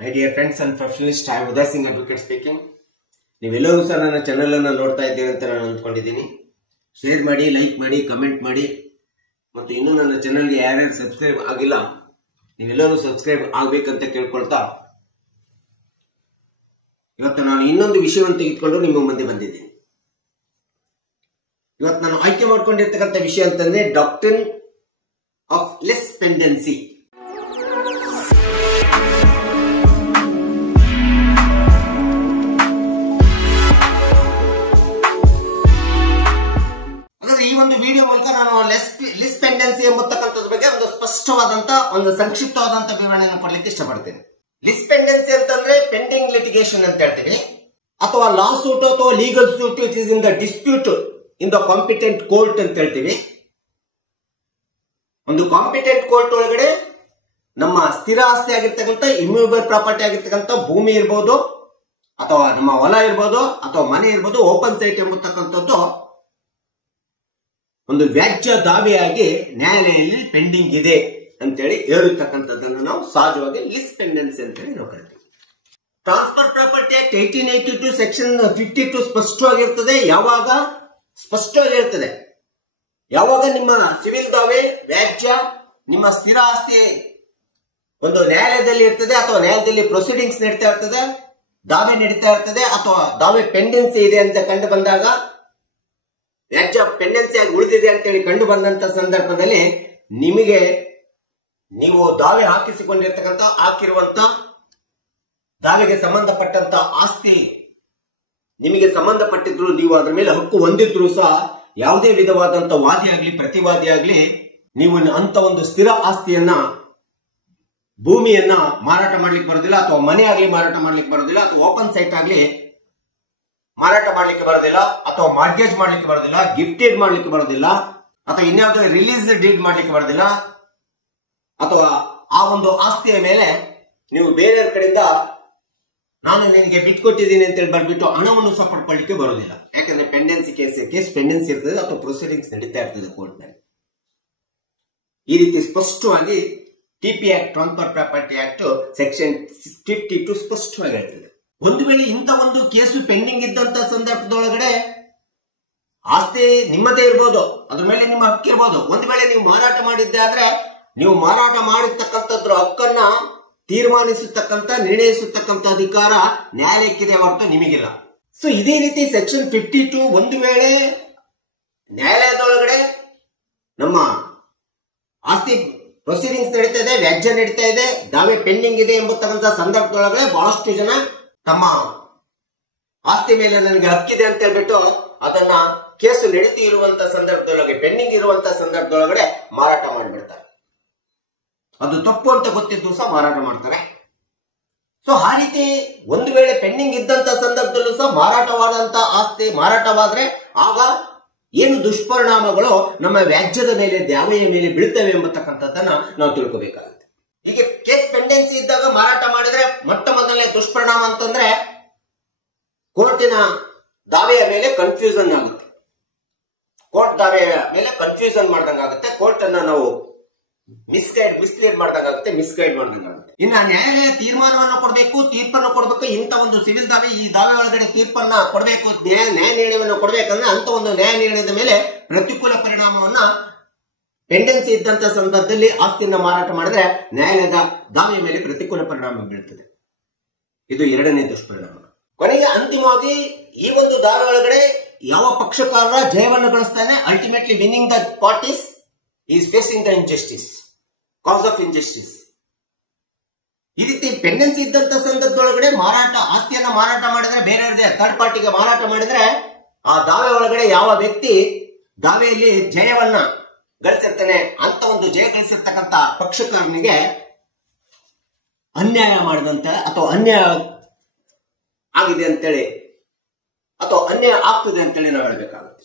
My dear friends and professionalists, I am Uday Singh Advocate speaking. ನೀವೆಲ್ಲರೂ ಸಹ ನನ್ನ channel ಅನ್ನು ನೋಡ್ತಾ ಇದ್ದೀರಿ ಅಂತ ನಾನು ಅಂದ್ಕೊಂಡಿದ್ದೀನಿ. ಶೇರ್ ಮಾಡಿ, ಲೈಕ್ ಮಾಡಿ, ಕಮೆಂಟ್ ಮಾಡಿ ಮತ್ತು ಇನ್ನೂ ನನ್ನ ಚಾನೆಲ್ಗೆ ಯಾರ್ಯಾರು ಸಬ್ಸ್ಕ್ರೈಬ್ ಆಗಿಲ್ಲ ನೀವೆಲ್ಲರೂ ಸಬ್ಸ್ಕ್ರೈಬ್ ಆಗಬೇಕಂತ ಕೇಳ್ಕೊಳ್ತಾ ಇವತ್ತು ನಾನು ಇನ್ನೊಂದು ವಿಷಯವನ್ನು ತೆಗೆದುಕೊಂಡು ನಿಮ್ಮ ಮುಂದೆ ಬಂದಿದ್ದೀನಿ. ಇವತ್ತು ನಾನು ಆಯ್ಕೆ ಮಾಡಿಕೊಂಡಿರ್ತಕ್ಕಂಥ ವಿಷಯ ಅಂತಂದ್ರೆ ಡಾಕ್ಟ್ರಿನ್ ಆಫ್ ಲೆಸ್ ಪೆಂಡೆನ್ಸಿ. ಈ ಒಂದು ವಿಡಿಯೋ ಮೂಲಕ ನಾನು ಲೆಸ್ ಪೆಂಡೆನ್ಸಿ ಎಂಬತಕ್ಕಂಥದ್ರ ಬಗ್ಗೆ ಒಂದು ಸ್ಪಷ್ಟವಾದಂತ ಒಂದು ಸಂಕ್ಷಿಪ್ತವಾದಂತ ವಿವರಣೆಯನ್ನು ಕೊಡ್ಲಿಕ್ಕೆ ಇಷ್ಟಪಡ್ತೇನೆ. ಲೆಸ್ ಪೆಂಡೆನ್ಸಿ ಅಂತಂದ್ರೆ ಪೆಂಡಿಂಗ್ ಲಿಟಿಗೇಷನ್ ಅಂತ ಹೇಳ್ತೀವಿ, ಅಥವಾ ಲಾ ಸೂಟ್ ಅಥವಾ legal suit it is in the dispute in the competent court ಅಂತ ಹೇಳ್ತೀವಿ. ಒಂದು ಕಾಂಪಿಟೆಂಟ್ ಕೋರ್ಟ್ ಒಳಗಡೆ ನಮ್ಮ ಸ್ಥಿರ ಆಸ್ತಿ ಆಗಿರ್ತಕ್ಕಂಥ ಇಮ್ಯೂಬಲ್ ಪ್ರಾಪರ್ಟಿ ಆಗಿರ್ತಕ್ಕಂಥ ಭೂಮಿ ಇರ್ಬೋದು, ಅಥವಾ ನಮ್ಮ ಹೊಲ ಇರ್ಬೋದು, ಅಥವಾ ಮನೆ ಇರ್ಬೋದು, ಓಪನ್ ಸೈಟ್ ಎಂಬತಕ್ಕಂಥದ್ದು ಒಂದು ವ್ಯಾಜ್ಯ ದಾವೆಯಾಗಿ ನ್ಯಾಯಾಲಯದಲ್ಲಿ ಪೆಂಡಿಂಗ್ ಇದೆ ಅಂತೇಳಿ ಹೇಳಿರ್ತಕ್ಕಂಥದ್ದನ್ನು ನಾವು ಸಹಜವಾಗಿ ಲಿಸ್ ಪೆಂಡೆನ್ಸಿ ಅಂತೇಳಿ ನಾವು ಕರಿತೀವಿ. Transfer property act 1882 section 52 ಸ್ಪಷ್ಟವಾಗಿರ್ತದೆ. ಸ್ಪಷ್ಟವಾಗಿರ್ತದೆ ಯಾವಾಗ ನಿಮ್ಮ ಸಿವಿಲ್ ದಾವೆ ವ್ಯಾಜ್ಯ ನಿಮ್ಮ ಸ್ಥಿರ ಆಸ್ತಿ ಒಂದು ನ್ಯಾಯಾಲಯದಲ್ಲಿ ಇರ್ತದೆ, ಅಥವಾ ನ್ಯಾಯಾಲಯದಲ್ಲಿ ಪ್ರೊಸೀಡಿಂಗ್ಸ್ ನಡೀತಾ ಇರ್ತದೆ, ದಾವೆ ನಡೀತಾ ಇರ್ತದೆ, ಅಥವಾ ದಾವೆ ಪೆಂಡೆನ್ಸಿ ಇದೆ ಅಂತ ಕಂಡು ಬಂದಾಗ, ವ್ಯಾಜ್ಯ ಪೆಂಡೆನ್ಸಿ ಆಗಿ ಉಳಿದಿದೆ ಅಂತೇಳಿ ಕಂಡು ಬಂದಂತ ಸಂದರ್ಭದಲ್ಲಿ ನೀವು ದಾವೆ ಹಾಕಿರುವಂತ ದಾವೆಗೆ ಸಂಬಂಧಪಟ್ಟಂತ ಆಸ್ತಿ ನಿಮಗೆ ಸಂಬಂಧಪಟ್ಟಿದ್ರು, ನೀವು ಅದರ ಮೇಲೆ ಹಕ್ಕು ಹೊಂದಿದ್ರು ಸಹ ಯಾವುದೇ ವಿಧವಾದಂತ ವಾದಿಯಾಗ್ಲಿ ಪ್ರತಿವಾದಿಯಾಗ್ಲಿ ನೀವು ಅಂತ ಒಂದು ಸ್ಥಿರ ಆಸ್ತಿಯನ್ನ, ಭೂಮಿಯನ್ನ ಮಾರಾಟ ಮಾಡ್ಲಿಕ್ಕೆ ಬರೋದಿಲ್ಲ, ಅಥವಾ ಮನೆ ಆಗ್ಲಿ ಮಾರಾಟ ಮಾಡ್ಲಿಕ್ಕೆ ಬರೋದಿಲ್ಲ, ಅಥವಾ ಓಪನ್ ಸೈಟ್ ಆಗ್ಲಿ ಮಾರಾಟ ಮಾಡ್ಲಿಕ್ಕೆ ಬರೋದಿಲ್ಲ, ಅಥವಾ ಮಾರ್ಗೇಜ್ ಮಾಡ್ಲಿಕ್ಕೆ ಬರೋದಿಲ್ಲ, ಗಿಫ್ಟೆಡ್ ಮಾಡ್ಲಿಕ್ಕೆ ಬರೋದಿಲ್ಲ, ಅಥವಾ ಇನ್ಯಾವುದೋ ರಿಲೀಸ್ ಡೀಡ್ ಮಾಡ್ಲಿಕ್ಕೆ ಬರೋದಿಲ್ಲ, ಅಥವಾ ಆ ಒಂದು ಆಸ್ತಿಯ ಮೇಲೆ ನೀವು ಬೇರೆಯವ್ರ ಕಡೆಯಿಂದ ನಾನು ನಿನಗೆ ಬಿಟ್ಕೊಟ್ಟಿದ್ದೀನಿ ಅಂತೇಳಿ ಬರ್ಬಿಟ್ಟು ಹಣವನ್ನು ಸಹ ಪಡ್ಕೊಳ್ಳಿಕ್ಕೆ ಬರೋದಿಲ್ಲ. ಯಾಕಂದ್ರೆ ಪೆಂಡೆನ್ಸಿ ಕೇಸ್ ಪೆಂಡೆನ್ಸಿ ಇರ್ತದೆ, ಅಥವಾ ಪ್ರೊಸೀಡಿಂಗ್ಸ್ ನಡೀತಾ ಇರ್ತದೆ ಕೋರ್ಟ್ ನಲ್ಲಿ. ಈ ರೀತಿ ಸ್ಪಷ್ಟವಾಗಿ TP act, transfer property act section 52 ಸ್ಪಷ್ಟವಾಗಿ ಹೇಳ್ತದೆ. ಒಂದು ವೇಳೆ ಇಂಥ ಒಂದು ಕೇಸು ಪೆಂಡಿಂಗ್ ಇದ್ದಂತ ಸಂದರ್ಭದೊಳಗಡೆ ಆಸ್ತಿ ನಿಮ್ಮದೇ ಇರ್ಬೋದು, ಅದ್ರ ಮೇಲೆ ನಿಮ್ಮ ಹಕ್ಕಿರ್ಬೋದು. ಒಂದು ವೇಳೆ ನೀವು ಮಾರಾಟ ಮಾಡಿದ್ದೆ ಆದ್ರೆ ನೀವು ಮಾರಾಟ ಮಾಡಿರ್ತಕ್ಕಂಥದ್ರ ಹಕ್ಕನ್ನ ತೀರ್ಮಾನಿಸತಕ್ಕಂಥ, ನಿರ್ಣಯಿಸತಕ್ಕಂಥ ಅಧಿಕಾರ ನ್ಯಾಯಾಲಯಕ್ಕಿದೆ ಹೊರತು ನಿಮಗಿಲ್ಲ. ಸೊ ಇದೇ ರೀತಿ ಸೆಕ್ಷನ್ 52 ಒಂದು ವೇಳೆ ನ್ಯಾಯಾಲಯದೊಳಗಡೆ ನಮ್ಮ ಆಸ್ತಿ ಪ್ರೊಸೀಡಿಂಗ್ಸ್ ನಡೀತಾ ಇದೆ, ವ್ಯಾಜ್ಯ ನಡೀತಾ ಇದೆ, ದಾವೆ ಪೆಂಡಿಂಗ್ ಇದೆ ಎಂಬತಕ್ಕಂಥ ಸಂದರ್ಭದೊಳಗಡೆ ಬಹಳಷ್ಟು ಜನ ತಮ್ಮ ಆಸ್ತಿ ಮೇಲೆ ನನಗೆ ಹಕ್ಕಿದೆ ಅಂತ ಹೇಳ್ಬಿಟ್ಟು ಅದನ್ನ ಕೇಸು ನಡೀತಿ ಇರುವಂತ ಸಂದರ್ಭದೊಳಗೆ, ಪೆಂಡಿಂಗ್ ಇರುವಂತ ಸಂದರ್ಭದೊಳಗಡೆ ಮಾರಾಟ ಮಾಡಿಬಿಡ್ತಾರೆ. ಅದು ತಪ್ಪು ಅಂತ ಗೊತ್ತಿದ್ದು ಸಹ ಮಾರಾಟ ಮಾಡ್ತಾರೆ. ಸೊ ಆ ರೀತಿ ಒಂದು ವೇಳೆ ಪೆಂಡಿಂಗ್ ಇದ್ದಂತ ಸಂದರ್ಭದಲ್ಲೂ ಸಹ ಮಾರಾಟವಾದಂತ ಆಸ್ತಿ ಮಾರಾಟವಾದ್ರೆ ಆಗ ಏನು ದುಷ್ಪರಿಣಾಮಗಳು ನಮ್ಮ ವ್ಯಾಜ್ಯದ ಮೇಲೆ, ದಾವೆಯ ಮೇಲೆ ಬೀಳ್ತವೆ ಎಂಬತಕ್ಕಂಥದ್ದನ್ನ ನಾವು ತಿಳ್ಕೋಬೇಕಾಗುತ್ತೆ. ಹೀಗೆ ಕೇಸ್ ಪೆಂಡೆನ್ಸಿ ಇದ್ದಾಗ ಮಾರಾಟ ಮಾಡಿದ್ರೆ ಮೊಟ್ಟ ಮೊದಲನೇ ದುಷ್ಪರಿಣಾಮ ಅಂತಂದ್ರೆ ಕೋರ್ಟಿನ ದಾವೆಯ ಮೇಲೆ ಕನ್ಫ್ಯೂಷನ್ ಆಗುತ್ತೆ. ಕೋರ್ಟ್ ದಾವೆಯ ಮೇಲೆ ಕನ್ಫ್ಯೂಷನ್ ಮಾಡ್ದಂಗಾಗುತ್ತೆ. ಕೋರ್ಟ್ ಅನ್ನ ನಾವು ಮಿಸ್ಲೀಡ್ ಮಾಡ್ದಂಗಾಗುತ್ತೆ, ಮಿಸ್ಗೈಡ್ ಮಾಡ್ದಂಗಾಗುತ್ತೆ. ಇನ್ನು ನ್ಯಾಯಾಲಯ ತೀರ್ಮಾನವನ್ನು ಕೊಡಬೇಕು, ತೀರ್ಪನ್ನು ಕೊಡಬೇಕು. ಇಂಥ ಒಂದು ಸಿವಿಲ್ ದಾವೆ, ಈ ದಾವೆ ಒಳಗಡೆ ತೀರ್ಪನ್ನ ಕೊಡಬೇಕು, ನ್ಯಾಯ ನಿರ್ಣಯವನ್ನು ಕೊಡಬೇಕಂದ್ರೆ ಅಂತ ಒಂದು ನ್ಯಾಯ ನಿರ್ಣಯದ ಮೇಲೆ ಪ್ರತಿಕೂಲ ಪರಿಣಾಮವನ್ನ ಪೆಂಡೆನ್ಸಿ ಇದ್ದಂತ ಸಂದರ್ಭದಲ್ಲಿ ಆಸ್ತಿಯನ್ನ ಮಾರಾಟ ಮಾಡಿದ್ರೆ ನ್ಯಾಯಾಲಯದ ದಾವೆಯ ಮೇಲೆ ಪ್ರತಿಕೂಲ ಪರಿಣಾಮ ಬೀಳ್ತದೆ. ಇದು ಎರಡನೇ ದುಷ್ಪರಿಣಾಮ. ಕೊನೆಗೆ ಅಂತಿಮವಾಗಿ ಈ ಒಂದು ದಾವೆ ಒಳಗಡೆ ಯಾವ ಪಕ್ಷಕಾರರ ಜಯವನ್ನು ಗಳಿಸ್ತಾನೆ, ultimately winning the parties is facing the injustice, cause of injustice. ಈ ರೀತಿ ಪೆಂಡೆನ್ಸಿ ಇದ್ದಂತ ಸಂದರ್ಭದೊಳಗಡೆ ಆಸ್ತಿಯನ್ನ ಮಾರಾಟ ಮಾಡಿದ್ರೆ, ಬೇರೆಯವರಿಗೆ ಥರ್ಡ್ ಪಾರ್ಟಿಗೆ ಮಾರಾಟ ಮಾಡಿದ್ರೆ, ಆ ದಾವೆ ಒಳಗಡೆ ಯಾವ ವ್ಯಕ್ತಿ ದಾವೆಯಲ್ಲಿ ಜಯವನ್ನ ಗಳಿಸಿರ್ತಾನೆ ಅಂತ ಒಂದು ಜಯ ಗಳಿಸಿರ್ತಕ್ಕಂಥ ಪಕ್ಷಕಾರನಿಗೆ ಅನ್ಯಾಯ ಮಾಡಿದಂತೆ, ಅಥವಾ ಅನ್ಯಾಯ ಆಗಿದೆ ಅಂತೇಳಿ, ಅಥವಾ ಅನ್ಯಾಯ ಆಗ್ತದೆ ಅಂತೇಳಿ ನಾವು ಹೇಳಬೇಕಾಗುತ್ತೆ.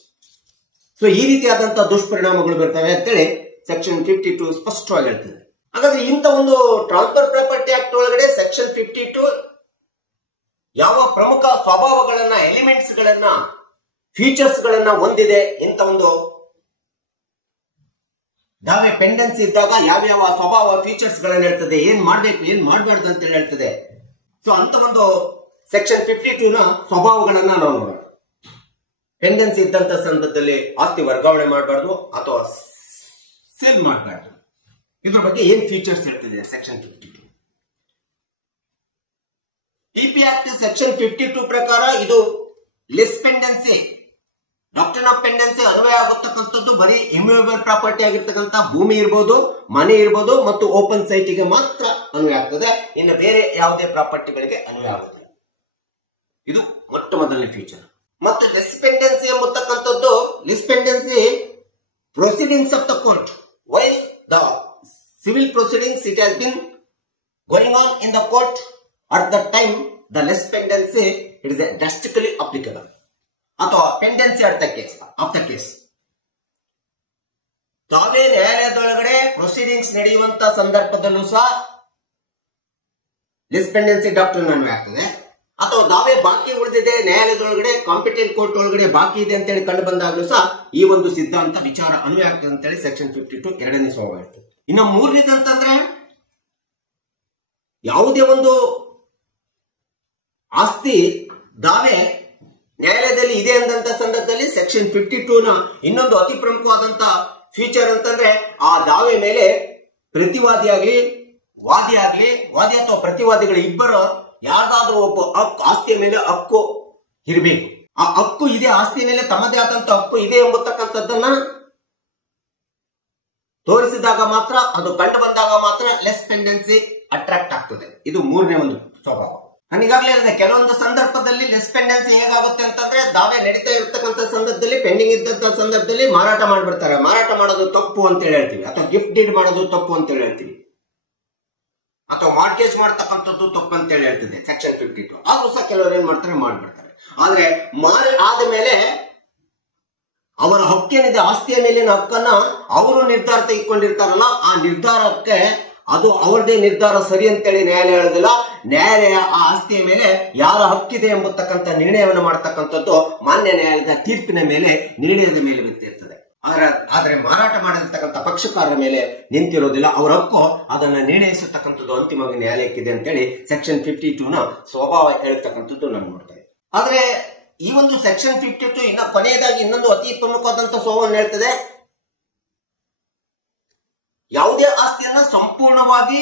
ಸೊ ಈ ರೀತಿಯಾದಂತಹ ದುಷ್ಪರಿಣಾಮಗಳು ಬರ್ತವೆ ಅಂತೇಳಿ ಸೆಕ್ಷನ್ 52 ಸ್ಪಷ್ಟವಾಗಿ ಹೇಳ್ತದೆ. ಹಾಗಾದ್ರೆ ಇಂಥ ಒಂದು ಟ್ರಾನ್ಸ್ಫರ್ ಪ್ರಾಪರ್ಟಿ ಆಕ್ಟ್ ಒಳಗಡೆ ಸೆಕ್ಷನ್ 52 ಯಾವ ಪ್ರಮುಖ ಸ್ವಭಾವಗಳನ್ನ, ಎಲಿಮೆಂಟ್ಸ್ ಗಳನ್ನ, ಫೀಚರ್ಸ್ ಗಳನ್ನ ಹೊಂದಿದೆ, ಇಂಥ ಒಂದು ದಾವೆ ಪೆಂಡೆನ್ಸಿ ಇದ್ದಾಗ ಯಾವ್ಯಾವ ಸ್ವಭಾವ ಫೀಚರ್ಸ್ ಗಳನ್ನ ಹೇಳ್ತದೆ, ಏನ್ ಮಾಡ್ಬೇಕು ಏನ್ ಮಾಡಬಾರ್ದು ಅಂತ ಹೇಳ್ತದೆ ಸೊ ಅಂತ ಒಂದು ಸೆಕ್ಷನ್ 52 ನ ಸ್ವಭಾವಗಳನ್ನ ನಾವು ನೋಡೋಣ. ಪೆಂಡೆನ್ಸಿ ಇದ್ದಂತ ಸಂದರ್ಭದಲ್ಲಿ ಆಸ್ತಿ ವರ್ಗಾವಣೆ ಮಾಡಬಾರ್ದು ಅಥವಾ ಸೇಲ್ ಮಾಡಬಾರ್ದು. ಇದ್ರ ಬಗ್ಗೆ ಏನ್ ಫೀಚರ್ಸ್ ಹೇಳ್ತಿದೆ ಸೆಕ್ಷನ್ 52. ಟಿಪಿ ಆಕ್ಟ್ ಸೆಕ್ಷನ್ 52 ಪ್ರಕಾರ ಇದು lis pendency, doctrine of pendency ಅನ್ವಯ ಆಗತಕ್ಕಂಥದ್ದು ಬರೀ ಇಮ್ಯೂವೇಬಲ್ ಪ್ರಾಪರ್ಟಿ ಆಗಿರ್ತಕ್ಕಂಥ ಭೂಮಿ ಇರ್ಬೋದು, ಮನೆ ಇರ್ಬೋದು ಮತ್ತು ಓಪನ್ ಸೈಟಿಗೆ ಮಾತ್ರ ಅನ್ವಯ ಆಗ್ತದೆ. ಇನ್ನು ಬೇರೆ ಯಾವುದೇ ಪ್ರಾಪರ್ಟಿಗಳಿಗೆ ಅನ್ವಯ ಆಗುತ್ತದೆ. ಇದು ಮೊಟ್ಟ ಮೊದಲನೇ ಫೀಚರ್. ಮತ್ತು ಲೆಸ್ ಎಂಬತಕ್ಕಂಥದ್ದು lis proceedings of the court while the civil proceedings it has been going on in the court at the time the lis pendency it is drastically applicable ಅಥವಾ ಪೆಂಡೆನ್ಸಿ ಆಫ್ ದ ಕೇಸ್ ದಾವೆ ನ್ಯಾಯಾಲಯದೊಳಗಡೆ proceedings ನಡೆಯುವಂತ ಸಂದರ್ಭದಲ್ಲೂ ಸಹ less pendency doctrine ಅನ್ವಯ ಆಗ್ತದೆ. ಅಥವಾ ದಾವೆ ಬಾಕಿ ಉಳಿದಿದೆ, ನ್ಯಾಯಾಲಯದೊಳಗಡೆ ಕಾಂಪಿಟೆಂಟ್ ಕೋರ್ಟ್ ಒಳಗಡೆ ಬಾಕಿ ಇದೆ ಅಂತೇಳಿ ಕಂಡು ಬಂದಾಗಲೂ ಸಹ ಈ ಒಂದು ಸಿದ್ಧಾಂತ ವಿಚಾರ ಅನ್ವಯ ಆಗ್ತದೆ ಅಂತೇಳಿ ಸೆಕ್ಷನ್ 52 ಎರಡನೇ ಸ್ವಭಾವ ಇರ್ತದೆ. ಇನ್ನು ಮೂರನೇದಂತಂದ್ರೆ ಯಾವುದೇ ಒಂದು ಆಸ್ತಿ ದಾವೆ ನ್ಯಾಯಾಲಯದಲ್ಲಿ ಇದೆ ಅಂದಂತ ಸಂದರ್ಭದಲ್ಲಿ ಸೆಕ್ಷನ್ 52 ನ ಇನ್ನೊಂದು ಅತಿ ಪ್ರಮುಖವಾದಂತ ಫೀಚರ್ ಅಂತಂದ್ರೆ ಆ ದಾವೆ ಮೇಲೆ ಪ್ರತಿವಾದಿ ಆಗ್ಲಿ ವಾದಿ ಅಥವಾ ಪ್ರತಿವಾದಿಗಳು ಇಬ್ಬರು ಯಾವ್ದಾದ್ರೂ ಒಬ್ಬ ಆಸ್ತಿಯ ಮೇಲೆ ಹಕ್ಕು ಇರಬೇಕು. ಆ ಹಕ್ಕು ಇದೆ, ಆಸ್ತಿ ಮೇಲೆ ತಮ್ಮದೇ ಆದಂತ ಹಕ್ಕು ಇದೆ ಎಂಬತಕ್ಕಂಥದ್ದನ್ನ ತೋರಿಸಿದಾಗ ಮಾತ್ರ, ಅದು ಕಂಡು ಬಂದಾಗ ಮಾತ್ರ ಲೆಸ್ ಪೆಂಡೆನ್ಸಿ ಅಟ್ರಾಕ್ಟ್ ಆಗ್ತದೆ. ಇದು ಮೂರನೇ ಒಂದು ಸ್ವಭಾವ. ನಾನು ಈಗಾಗಲೇ ಹೇಳಿದೆ, ಕೆಲವೊಂದು ಸಂದರ್ಭದಲ್ಲಿ ಲೆಸ್ ಪೆಂಡೆನ್ಸಿ ಹೇಗಾಗುತ್ತೆ ಅಂತಂದ್ರೆ ದಾವೆ ನಡೀತಾ ಇರ್ತಕ್ಕಂಥ ಸಂದರ್ಭದಲ್ಲಿ ಪೆಂಡಿಂಗ್ ಇದ್ದಂತ ಸಂದರ್ಭದಲ್ಲಿ ಮಾರಾಟ ಮಾಡ್ಬಿಡ್ತಾರೆ. ಮಾರಾಟ ಮಾಡೋದು ತಪ್ಪು ಅಂತ ಹೇಳಿ ಹೇಳ್ತೀವಿ, ಅಥವಾ ಗಿಫ್ಟ್ ಡೀಡ್ ಮಾಡೋದು ತಪ್ಪು ಅಂತ ಹೇಳಿ ಹೇಳ್ತೀವಿ, ಅಥವಾ ಮಾರ್ಗೇಜ್ ಮಾಡ್ತಕ್ಕಂಥದ್ದು ತಪ್ಪು ಅಂತ ಹೇಳಿ ಹೇಳ್ತಿದೆ ಸೆಕ್ಷನ್ 52. ಆದ್ರೂ ಸಹ ಕೆಲವರು ಏನ್ ಮಾಡ್ತಾರೆ, ಮಾಡ್ಬಿಡ್ತಾರೆ. ಆದ್ರೆ ಆದ ಮೇಲೆ ಅವರ ಹಕ್ಕೇನಿದೆ, ಆಸ್ತಿಯ ಮೇಲಿನ ಹಕ್ಕನ್ನ ಅವರು ನಿರ್ಧಾರ ತೆಗೆದುಕೊಂಡಿರ್ತಾರಲ್ಲ, ಆ ನಿರ್ಧಾರಕ್ಕೆ ಅದು ಅವರದೇ ನಿರ್ಧಾರ ಸರಿ ಅಂತೇಳಿ ನ್ಯಾಯಾಲಯ ಹೇಳೋದಿಲ್ಲ. ನ್ಯಾಯಾಲಯ ಆ ಆಸ್ತಿಯ ಮೇಲೆ ಯಾರ ಹಕ್ಕಿದೆ ಎಂಬತಕ್ಕಂಥ ನಿರ್ಣಯವನ್ನು ಮಾಡತಕ್ಕಂಥದ್ದು ಮಾನ್ಯ ನ್ಯಾಯಾಲಯದ ತೀರ್ಪಿನ ಮೇಲೆ, ನಿರ್ಣಯದ ಮೇಲೆ ನಿಂತಿರ್ತದೆ. ಆದ್ರೆ ಮಾರಾಟ ಮಾಡಿರ್ತಕ್ಕಂಥ ಪಕ್ಷಕಾರರ ಮೇಲೆ ನಿಂತಿರೋದಿಲ್ಲ. ಅವರ ಹಕ್ಕು ಅದನ್ನ ನಿರ್ಣಯಿಸತಕ್ಕಂಥದ್ದು ಅಂತಿಮವಾಗಿ ನ್ಯಾಯಾಲಯಕ್ಕಿದೆ ಅಂತೇಳಿ ಸೆಕ್ಷನ್ 52 ನ ಸ್ವಭಾವ ಹೇಳ್ತಕ್ಕಂಥದ್ದು ನಾನು ನೋಡ್ತಾ ಇದ್ದೆ. ಆದ್ರೆ ಈ ಒಂದು ಸೆಕ್ಷನ್ 52 ಇನ್ನ ಕೊನೆಯದಾಗಿ ಇನ್ನೊಂದು ಅತಿ ಪ್ರಮುಖವಾದಂತಹ ಸ್ವಭಾವವನ್ನು ಹೇಳ್ತದೆ. ಯಾವುದೇ ಆಸ್ತಿಯನ್ನ ಸಂಪೂರ್ಣವಾಗಿ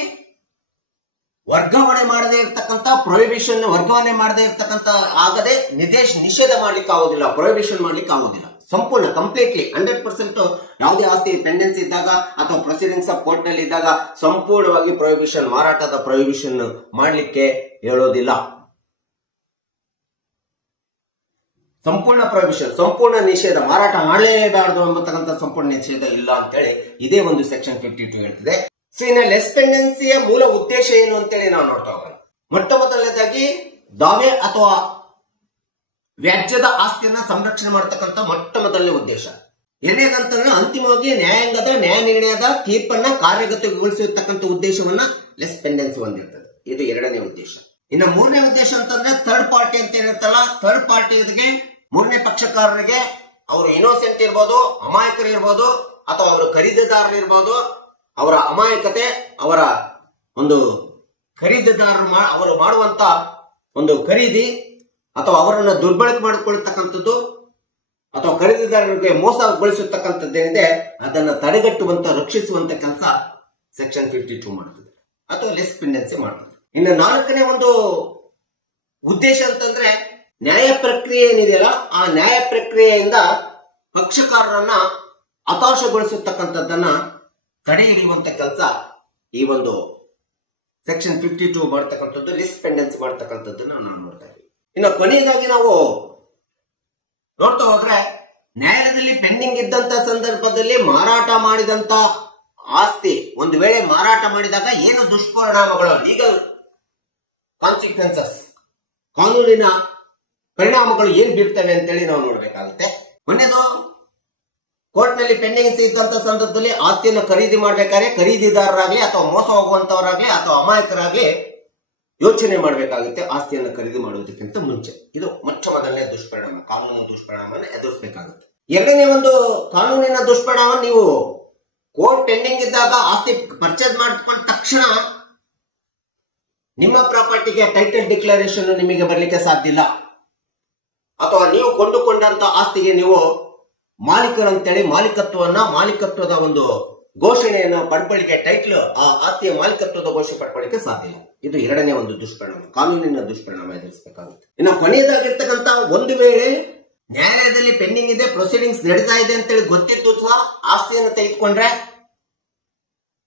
ವರ್ಗಾವಣೆ ಮಾಡದೇ ಇರ್ತಕ್ಕಂಥ ಪ್ರೊಹಿಬಿಷನ್, ವರ್ಗಾವಣೆ ಮಾಡದೇ ಇರ್ತಕ್ಕಂಥ ಆಗದೆ ನಿಷೇಧ ಮಾಡ್ಲಿಕ್ಕೆ ಆಗೋದಿಲ್ಲ, ಪ್ರೊಹಿಬಿಷನ್ ಮಾಡ್ಲಿಕ್ಕೆ ಆಗೋದಿಲ್ಲ. ಸಂಪೂರ್ಣ ಕಂಪ್ಲೀಟ್ಲಿ 100% ಯಾವುದೇ ಆಸ್ತಿ ಪೆಂಡೆನ್ಸಿ ಇದ್ದಾಗ ಅಥವಾ ಪ್ರೊಸೀಡಿಂಗ್ಸ್ ಆಫ್ ಕೋರ್ಟ್ ನಲ್ಲಿ ಇದ್ದಾಗ ಸಂಪೂರ್ಣವಾಗಿ ಪ್ರೊಹಿಬಿಷನ್, ಮಾರಾಟದ ಪ್ರೊಹಿಬಿಷನ್ ಮಾಡ್ಲಿಕ್ಕೆ ಹೇಳೋದಿಲ್ಲ. ಸಂಪೂರ್ಣ ಪ್ರೊಹಿಬಿಷನ್, ಸಂಪೂರ್ಣ ನಿಷೇಧ, ಮಾರಾಟ ಮಾಡಲೇಬಾರದು ಎಂಬತಕ್ಕಂಥ ಸಂಪೂರ್ಣ ನಿಷೇಧ ಇಲ್ಲ ಅಂತೇಳಿ ಇದೇ ಒಂದು ಸೆಕ್ಷನ್ 52 ಹೇಳ್ತಿದೆ. ಸೊ ಇನ್ನು ಲೆಸ್ ಪೆಂಡೆನ್ಸಿಯ ಮೂಲ ಉದ್ದೇಶ ಏನು ಅಂತೇಳಿ ನಾವು ನೋಡ್ತಾ ಹೋಗೋಣ. ಮೊಟ್ಟ ಮೊದಲನೇದಾಗಿ ದಾವೆ ಅಥವಾ ವ್ಯಾಜ್ಯದ ಆಸ್ತಿಯನ್ನ ಸಂರಕ್ಷಣೆ ಮಾಡತಕ್ಕಂಥ ಮೊಟ್ಟ ಮೊದಲನೇ ಉದ್ದೇಶ. ಎರಡನೇದಂತಂದ್ರೆ ಅಂತಿಮವಾಗಿ ನ್ಯಾಯಾಂಗದ ನ್ಯಾಯ ನಿರ್ಣಯದ ತೀರ್ಪನ್ನ ಕಾರ್ಯಗತಗೊಳಿಸಿರ್ತಕ್ಕಂಥ ಉದ್ದೇಶವನ್ನ ಲೆಸ್ ಪೆಂಡೆನ್ಸಿ ಹೊಂದಿರ್ತದೆ. ಇದು ಎರಡನೇ ಉದ್ದೇಶ. ಇನ್ನು ಮೂರನೇ ಉದ್ದೇಶ ಅಂತಂದ್ರೆ ಥರ್ಡ್ ಪಾರ್ಟಿ ಅಂತ ಏನಿರ್ತಲ್ಲ, ಥರ್ಡ್ ಪಾರ್ಟಿಗೆ, ಮೂರನೇ ಪಕ್ಷಕಾರರಿಗೆ, ಅವರು ಇನೋಸೆಂಟ್ ಇರ್ಬೋದು, ಅಮಾಯಕರು ಇರ್ಬೋದು, ಅಥವಾ ಅವರು ಖರೀದಿದಾರರು ಇರ್ಬೋದು, ಅವರ ಅಮಾಯಕತೆ, ಅವರ ಒಂದು ಖರೀದಿದಾರರು ಅವರು ಮಾಡುವಂತ ಒಂದು ಖರೀದಿ ಅಥವಾ ಅವರನ್ನ ದುರ್ಬಳಕೆ ಮಾಡಿಕೊಳ್ಳತಕ್ಕಂಥದ್ದು ಅಥವಾ ಖರೀದಿದಾರರಿಗೆ ಮೋಸಗೊಳಿಸತಕ್ಕಂಥದ್ದೇನಿದೆ ಅದನ್ನ ತಡೆಗಟ್ಟುವಂತ, ರಕ್ಷಿಸುವಂತ ಕೆಲಸ ಸೆಕ್ಷನ್ 52 ಮಾಡುತ್ತದೆ ಅಥವಾ ಲೆಸ್ ಪೆಂಡೆನ್ಸಿ ಮಾಡುತ್ತದೆ. ಇನ್ನು ನಾಲ್ಕನೇ ಒಂದು ಉದ್ದೇಶ ಅಂತಂದ್ರೆ ನ್ಯಾಯ ಪ್ರಕ್ರಿಯೆ ಏನಿದೆಯಲ್ಲ, ಆ ನ್ಯಾಯ ಪ್ರಕ್ರಿಯೆಯಿಂದ ಪಕ್ಷಕಾರರನ್ನ ಹತಾಶಗೊಳಿಸತಕ್ಕಂಥದ್ದನ್ನ ತಡೆ ಹಿಡಿಯುವಂತ ಕೆಲಸ ಈ ಒಂದು ಸೆಕ್ಷನ್ 52 ಮಾಡ್ತಕ್ಕಂಥದ್ದು, ಲೆಸ್ ಪೆಂಡೆನ್ಸಿ ಮಾಡ್ತಕ್ಕಂಥದ್ದನ್ನ ನಾವು ನೋಡ್ತಾ ಇದ್ದೀವಿ. ಇನ್ನು ಕೊನೆಯದಾಗಿ ನಾವು ನೋಡ್ತಾ ಹೋದ್ರೆ ನ್ಯಾಯಾಲಯದಲ್ಲಿ ಪೆಂಡಿಂಗ್ ಇದ್ದಂತ ಸಂದರ್ಭದಲ್ಲಿ ಮಾರಾಟ ಮಾಡಿದಂತ ಆಸ್ತಿ ಒಂದು ವೇಳೆ ಮಾರಾಟ ಮಾಡಿದಾಗ ಏನು ದುಷ್ಪರಿಣಾಮಗಳು, ಲೀಗಲ್ ಕಾನ್ಸಿಕ್ವೆನ್ಸಸ್, ಕಾನೂನಿನ ಪರಿಣಾಮಗಳು ಏನ್ ಬೀರ್ತವೆ ಅಂತೇಳಿ ನಾವು ನೋಡ್ಬೇಕಾಗುತ್ತೆ. ಮೊನ್ನೆದು ಕೋರ್ಟ್ ನಲ್ಲಿ ಪೆಂಡಿಂಗ್ ಇದ್ದಂತ ಸಂದರ್ಭದಲ್ಲಿ ಆಸ್ತಿಯನ್ನು ಖರೀದಿ ಮಾಡ್ಬೇಕಾದ್ರೆ ಖರೀದಿದಾರರಾಗ್ಲಿ ಅಥವಾ ಮೋಸ ಹೋಗುವಂತವರಾಗ್ಲಿ ಅಥವಾ ಅಮಾಯಕರಾಗ್ಲಿ ಯೋಚನೆ ಮಾಡಬೇಕಾಗುತ್ತೆ ಆಸ್ತಿಯನ್ನು ಖರೀದಿ ಮಾಡುವುದಕ್ಕಿಂತ ಮುಂಚೆ. ಇದು ಮೊಟ್ಟ ಮೊದಲನೇ ದುಷ್ಪರಿಣಾಮ, ಕಾನೂನು ದುಷ್ಪರಿಣಾಮವನ್ನು ಎದುರಿಸಬೇಕಾಗುತ್ತೆ. ಎರಡನೇ ಒಂದು ಕಾನೂನಿನ ದುಷ್ಪರಿಣಾಮ, ನೀವು ಕೋರ್ಟ್ ಪೆಂಡಿಂಗ್ ಇದ್ದಾಗ ಆಸ್ತಿ ಪರ್ಚೇಸ್ ಮಾಡಿಕೊಂಡ ತಕ್ಷಣ ನಿಮ್ಮ ಪ್ರಾಪರ್ಟಿಗೆ ಟೈಟಲ್ ಡಿಕ್ಲರೇಷನ್ ನಿಮಗೆ ಬರಲಿಕ್ಕೆ ಸಾಧ್ಯ ಇಲ್ಲ. ಅಥವಾ ನೀವು ಕೊಂಡುಕೊಂಡಂತ ಆಸ್ತಿಗೆ ನೀವು ಮಾಲೀಕರಂತೇಳಿ ಮಾಲೀಕತ್ವದ ಒಂದು ಘೋಷಣೆಯನ್ನು ಪಡ್ಕೊಳ್ಳಿಕ್ಕೆ ಟೈಟ್ಲ್ ಆ ಆಸ್ತಿಯ ಮಾಲೀಕತ್ವದ ಘೋಷಣೆ ಪಡ್ಕೊಳ್ಳಿಕ್ಕೆ ಸಾಧ್ಯ ಇಲ್ಲ. ಇದು ಎರಡನೇ ಒಂದು ದುಷ್ಪರಿಣಾಮ, ಕಾನೂನಿನ ದುಷ್ಪರಿಣಾಮ ಎದುರಿಸಬೇಕಾಗುತ್ತೆ. ಇನ್ನು ಕೊನೆಯದಾಗಿರ್ತಕ್ಕಂಥ, ಒಂದು ವೇಳೆ ನ್ಯಾಯಾಲಯದಲ್ಲಿ ಪೆಂಡಿಂಗ್ ಇದೆ, ಪ್ರೊಸೀಡಿಂಗ್ಸ್ ನಡೀತಾ ಇದೆ ಅಂತೇಳಿ ಗೊತ್ತಿತ್ತು ಸಹ ಆಸ್ತಿಯನ್ನು ತೆಗೆದುಕೊಂಡ್ರೆ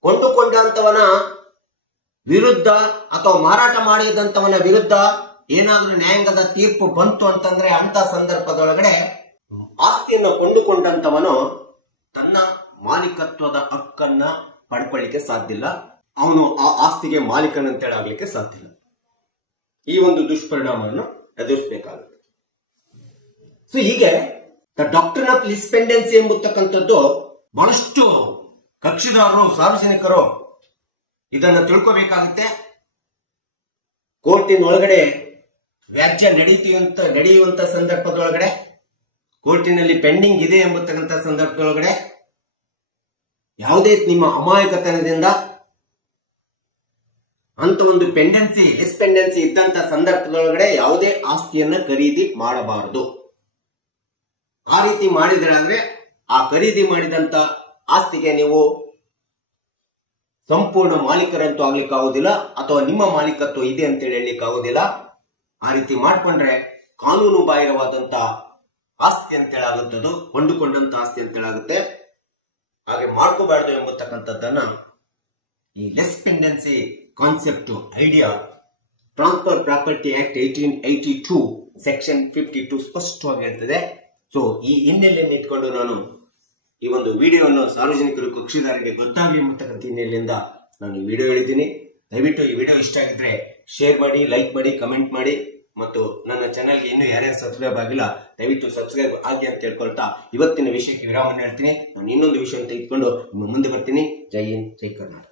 ಕೊಂಡುಕೊಂಡಂತವನ ವಿರುದ್ಧ ಅಥವಾ ಮಾರಾಟ ಮಾಡಿದಂತವನ ವಿರುದ್ಧ ಏನಾದ್ರೂ ನ್ಯಾಯಾಂಗದ ತೀರ್ಪು ಬಂತು ಅಂತಂದ್ರೆ ಅಂತ ಸಂದರ್ಭದೊಳಗಡೆ ಆಸ್ತಿಯನ್ನು ಕೊಂಡುಕೊಂಡಂತವನು ತನ್ನ ಮಾಲೀಕತ್ವದ ಹಕ್ಕನ್ನ ಪಡ್ಕೊಳ್ಳಿಕ್ಕೆ ಸಾಧ್ಯ ಇಲ್ಲ. ಅವನು ಆ ಆಸ್ತಿಗೆ ಮಾಲೀಕನಂತೇಳಿ ಆಗ್ಲಿಕ್ಕೆ ಸಾಧ್ಯ ಇಲ್ಲ. ಈ ಒಂದು ದುಷ್ಪರಿಣಾಮವನ್ನು ಎದುರಿಸಬೇಕಾಗುತ್ತೆ. ಸೊ ಹೀಗೆ ದ ಡಾಕ್ಟ್ರಿನ್ ಆಫ್ ಲಿಸ್ ಪೆಂಡೆನ್ಸಿ ಎಂಬತಕ್ಕಂಥದ್ದು ಬಹಳಷ್ಟು ಕಕ್ಷಿದಾರರು, ಸಾರ್ವಜನಿಕರು ಇದನ್ನು ತಿಳ್ಕೋಬೇಕಾಗುತ್ತೆ. ಕೋರ್ಟಿನ ಒಳಗಡೆ ವ್ಯಾಜ್ಯ ನಡೆಯುವಂತ ಸಂದರ್ಭದೊಳಗಡೆ, ಕೋರ್ಟಿನಲ್ಲಿ ಪೆಂಡಿಂಗ್ ಇದೆ ಎಂಬತಕ್ಕಂಥ ಸಂದರ್ಭದೊಳಗಡೆ ಯಾವುದೇ ನಿಮ್ಮ ಅಮಾಯಕತನದಿಂದ ಅಂತ ಒಂದು ಲಿಸ್ ಪೆಂಡೆನ್ಸಿ ಇದ್ದಂತ ಸಂದರ್ಭದೊಳಗಡೆ ಯಾವುದೇ ಆಸ್ತಿಯನ್ನ ಖರೀದಿ ಮಾಡಬಾರದು. ಆ ರೀತಿ ಮಾಡಿದ್ರೆ ಅಂದ್ರೆ ಆ ಖರೀದಿ ಮಾಡಿದಂತ ಆಸ್ತಿಗೆ ನೀವು ಸಂಪೂರ್ಣ ಮಾಲೀಕರಂತೂ ಆಗ್ಲಿಕ್ಕೆ ಆಗುದಿಲ್ಲ, ಅಥವಾ ನಿಮ್ಮ ಮಾಲೀಕತ್ವ ಇದೆ ಅಂತೇಳಿ ಹೇಳಲಿಕ್ಕೆ ಆಗುದಿಲ್ಲ. ಆ ರೀತಿ ಮಾಡ್ಕೊಂಡ್ರೆ ಕಾನೂನು ಬಾಹಿರವಾದಂತ ಆಸ್ತಿ ಅಂತೇಳಾಗುತ್ತದು, ಕೊಂಡುಕೊಂಡಂತ ಆಸ್ತಿ ಅಂತೇಳಾಗುತ್ತೆ. ಹಾಗೆ ಮಾಡ್ಕೋಬಾರ್ದು ಎಂಬತಕ್ಕಂಥದ್ದನ್ನ ಈ less pendency concept idea transfer property act 1882 section 52 ಸ್ಪಷ್ಟವಾಗಿ ಹೇಳ್ತದೆ. ಸೊ ಈ ಹಿನ್ನೆಲೆಯನ್ನು ಇಟ್ಕೊಂಡು ನಾನು ಈ ಒಂದು ವಿಡಿಯೋವನ್ನು ಸಾರ್ವಜನಿಕರು, ಕಕ್ಷಿದಾರರಿಗೆ ಗೊತ್ತಾಗಲಿ ಎಂಬತಕ್ಕಂಥ ಹಿನ್ನೆಲೆಯಿಂದ ನಾನು ಈ ವಿಡಿಯೋ ಹೇಳಿದ್ದೀನಿ. ದಯವಿಟ್ಟು ಈ ವಿಡಿಯೋ ಇಷ್ಟ ಆಗಿದ್ರೆ ಶೇರ್ ಮಾಡಿ, ಲೈಕ್ ಮಾಡಿ, ಕಮೆಂಟ್ ಮಾಡಿ, ಮತ್ತು ನನ್ನ ಚಾನೆಲ್ಗೆ ಇನ್ನೂ ಯಾರ್ಯಾರು ಸಬ್ಸ್ಕ್ರೈಬ್ ಆಗಿಲ್ಲ ದಯವಿಟ್ಟು ಸಬ್ಸ್ಕ್ರೈಬ್ ಆಗಿ ಅಂತ ಹೇಳ್ಕೊಳ್ತಾ ಇವತ್ತಿನ ವಿಷಯಕ್ಕೆ ವಿರಾಮವನ್ನು ಹೇಳ್ತೀನಿ. ನಾನು ಇನ್ನೊಂದು ವಿಷಯ ತೆಗೆದುಕೊಂಡು ನಿಮ್ಮ ಮುಂದೆ ಬರ್ತೀನಿ. ಜೈ ಹಿಂದ್, ಜೈ ಕರ್ನಾಟಕ.